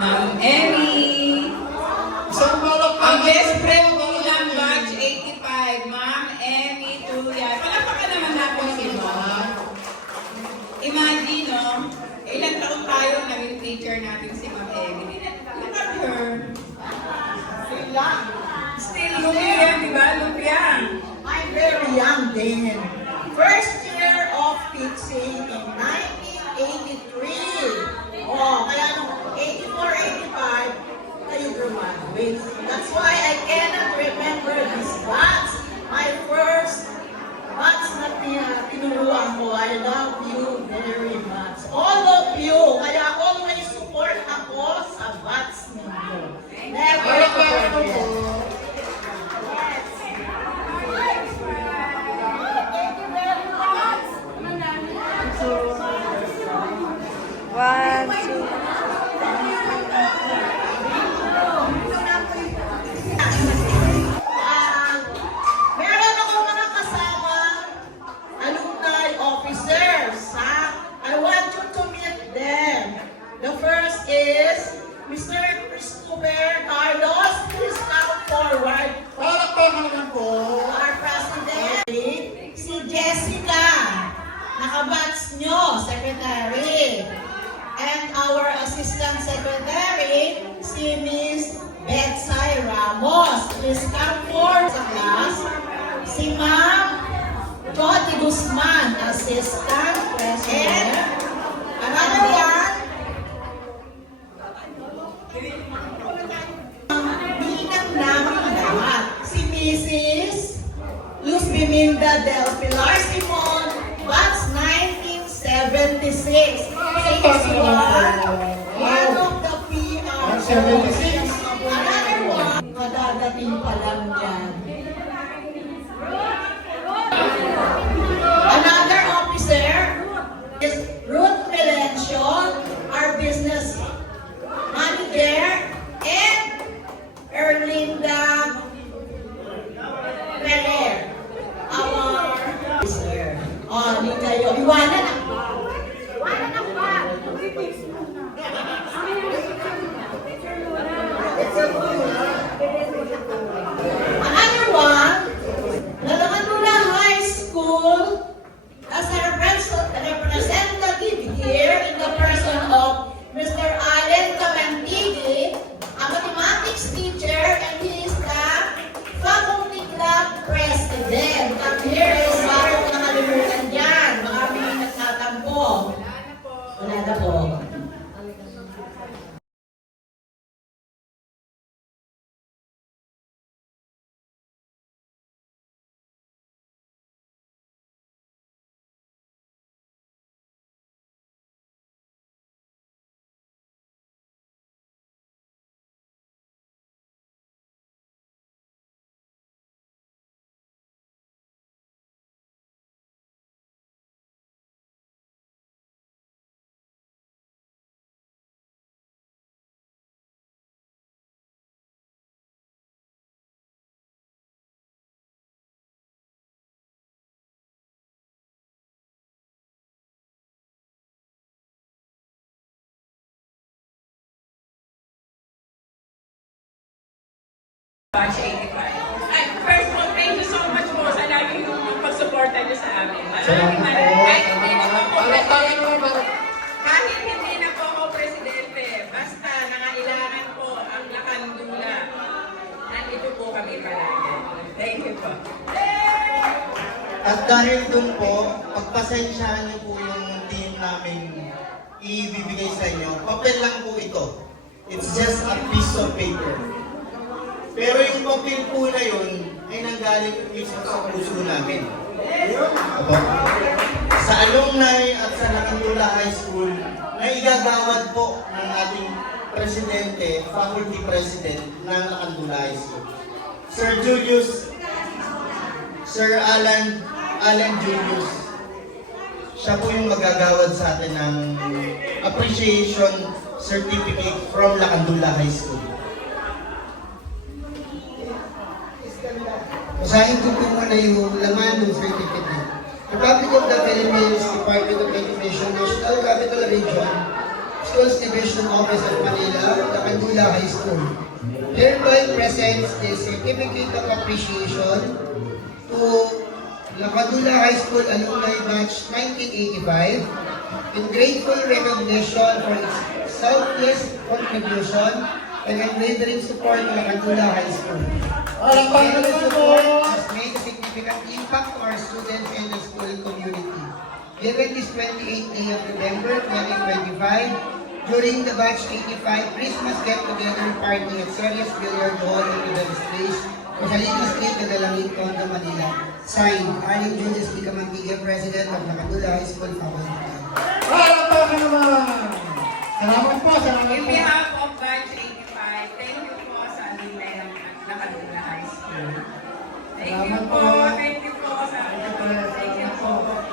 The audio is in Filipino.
Ma'am Emmy. Ang best friend ko ng batch 85, Ma'am Emmy Tuya. Palapakan naman natin si Ma'am. Imagine, no? Ilang taon tayo naging teacher natin si Ma'am Emmy. Look at her. Still lumpia, di ba? Lumpia. I'm very young then. First year of teaching in 1983. Oh, kaya nung 84, 85, kayo graduate. That's why I cannot remember this batch. My first batch na tinuruan ko. I love you very much. All of you. Kaya always support ako sa batch ninyo. Never forget. One, two. Meron akong mga kasama alumni officers, ha? I want you to meet them. The first is Mr. Christopher Carlos. Please come forward. Our president, si Jessica. Nakabatch nyo, secretary. And our assistant secretary, si Miss Betsy Ramos. Please come forward sa class. Si Ma'am Jody Guzman, assistant president. Another one, ninang namin lahat. Si Mrs. Luz Biminda del Pilar Simon, batch 1976. One of the PR. 76. Another one, kadadating pa lang yan. Another officer is Ruth Melencio, our business manager, and Erlinda Peler, our officer. Oh, hindi kayo. Iwanan ang another one, Nalakandula High School as a representative here in the person of Mr. Allen Camantigi, a mathematics teacher, and he is the faculty club president. Ang here is bakit nakalimutan dyan. Baka may nagtatampo. Wala na po. Batch 85. Ay, first of all, thank you so much po sa lagi yung pag-suporta niyo sa amin. Kahit hindi na po ako presidente, basta nangailangan po ang Lakandula. Nandito po kami palagi. Thank you po. At dahil dun po, pagpasensyahan niyo po yung team namin ibibigay sa inyo. Papel lang po ito. It's just a piece of paper. Pero yung papel po na yun ay nanggaling mismo sa puso namin. Opo. Sa alumni at sa Lakandula High School na igagawad po ng ating presidente, faculty president ng Lakandula High School. Sir Alan Julius. Siya po yung magagawad sa atin ng appreciation certificate from Lakandula High School. Basahin ko po muna yung laman ng certificate. Republic of the Philippines, Department of Education, National Capital Region, Schools Division Office of Manila, Lakandula High School. Hereby presents the Certificate of Appreciation to Lakandula High School Alumni Batch 1985 in grateful recognition for its selfless contribution and unwavering support to Lakandula High School. This generous support has made a significant impact to our students and the school community. Given this 28th day of November 2025, during the Batch 85 Christmas get-together party at Serious Billiard Hall in Rivers Place, Rosalito Street, Gadalangin, Tondo, Manila. Signed, Aling Julius D. Camantiga, President of Lakandula High School Faculty. Palakpakan naman! Salamat po, salamat In po. behalf of Batch 85, thank you po sa alumni ng Lakandula High School. Thank you po, thank you po sa thank you po.